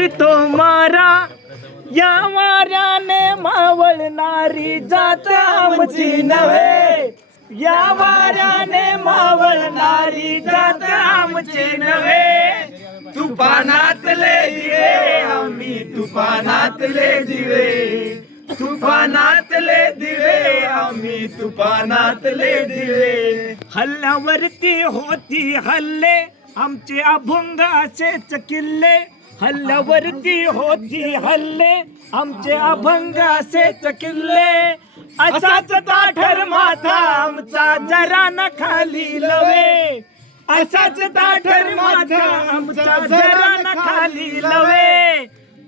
फिरतो मारा, या वाऱ्याने मावळणारी जात आमची नव्हे, या वाऱ्याने मावळणारी जात आमची नव्हे. तुफानातले दिवे आम्ही, तुफानातले दिवे, तुफानातले दिवे आम्ही, तुफानातले दिवे. हल्ल्यावरती होती हल्ले आमचे अभंग असेच किल्ले, हल्ल्यावरती होती हल्ले आमचे अभंग असेच किल्ले. असाच ताठर माथा आमचा जरा न खाली लवे, असाच ताठर माथा आमचा जरा न खाली लवे.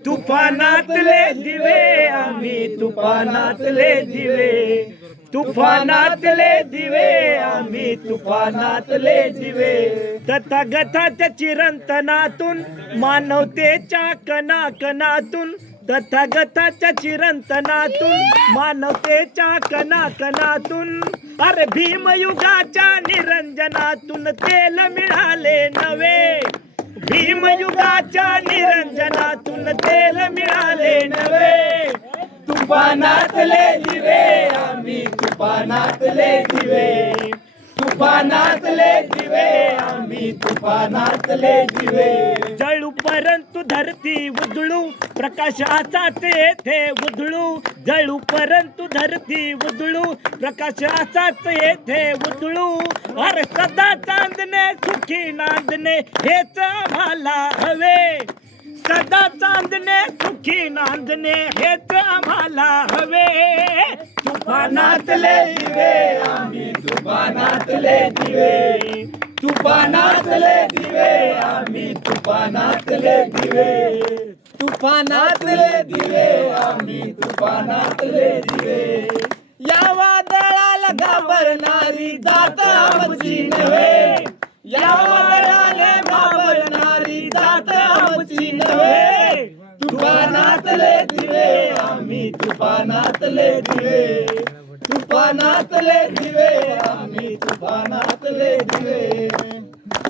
तुफानातले दिवे आम्ही, तुफानातले दिवे, तुफानातले दिवे आम्ही, तुफानातले दिवे. तथागताच्या चिरंतनातून मानवतेच्या कणाकणातून, तथागताच्या चिरंतनातून मानवतेच्या कणाकणातून, अरे भीमयुगाच्या निरंजनातून तेल मिळाले नवे, भीमयुगाच्या निरंजनातून तेल मिळाले नवे. तुफानातले दिवे आम्ही, तुफानातले दिवे, तुफानातले दिवे आम्ही, तुफानातले दिवे. जळू परंतु धरती उधळू, प्रकाशाचाच येथे उधळू, जळू परंतु धरती उधळू, प्रकाशाचाच येथे उधळू. अरे सदा चांदणे सुखी नांदणे हेच आम्हाला हवे, सदा चांदणे सुखी नांदणे हेच आम्हाला हवे. तुफानातले दिवे आम्ही, तुफानातले दिवे, तुफानातले दिवे आम्ही, तुफानातले दिवे, तुफानातले दिवे आम्ही, तुफानातले दिवे. या वादळाला घाबरणारी जात आमची नव्हे, या वादळाला घाबरणारी जात आमची नव्हे. तुफानातले दिवे आम्ही, तुफानातले दिवे, तुफानातले दिवे आम्ही, तुफानातले दिवे.